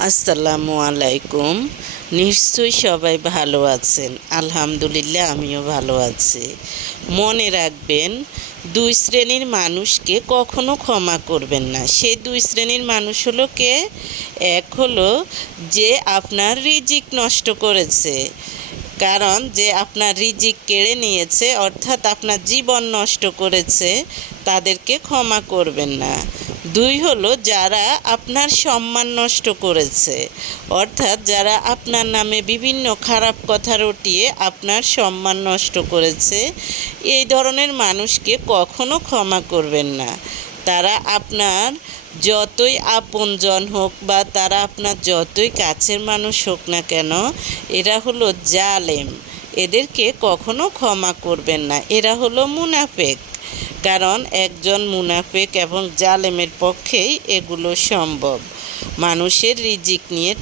আসসালামু আলাইকুম। নিশ্চয়ই সবাই ভালো আছেন। আলহামদুলিল্লাহ, আমিও ভালো আছি। মনে রাখবেন, দুই শ্রেণির মানুষকে কখনো ক্ষমা করবেন না। সেই দুই শ্রেণির মানুষ হলো কে? এক হলো যে আপনার রিজিক নষ্ট করেছে। কারণ যে আপনার রিজিক কেড়ে নিয়েছে, অর্থাৎ আপনার জীবন নষ্ট করেছে, তাদেরকে ক্ষমা করবেন না। দুই হলো যারা আপনার সম্মান নষ্ট করেছে, অর্থাৎ যারা আপনার নামে বিভিন্ন খারাপ কথা রটিয়ে আপনার সম্মান নষ্ট করেছে, এই ধরনের মানুষকে কখনো ক্ষমা করবেন না। তারা আপনার যতই আপনজন হোক বা তারা আপনার যতই কাছের মানুষ হোক না কেন, এরা হলো জালেম। এদেরকে কখনো ক্ষমা করবেন না। এরা হলো মুনাফেক। কারণ একজন মুনাফেক এবং জালেমের পক্ষেই এগুলো সম্ভব। মানুষের রিজিক নিয়ে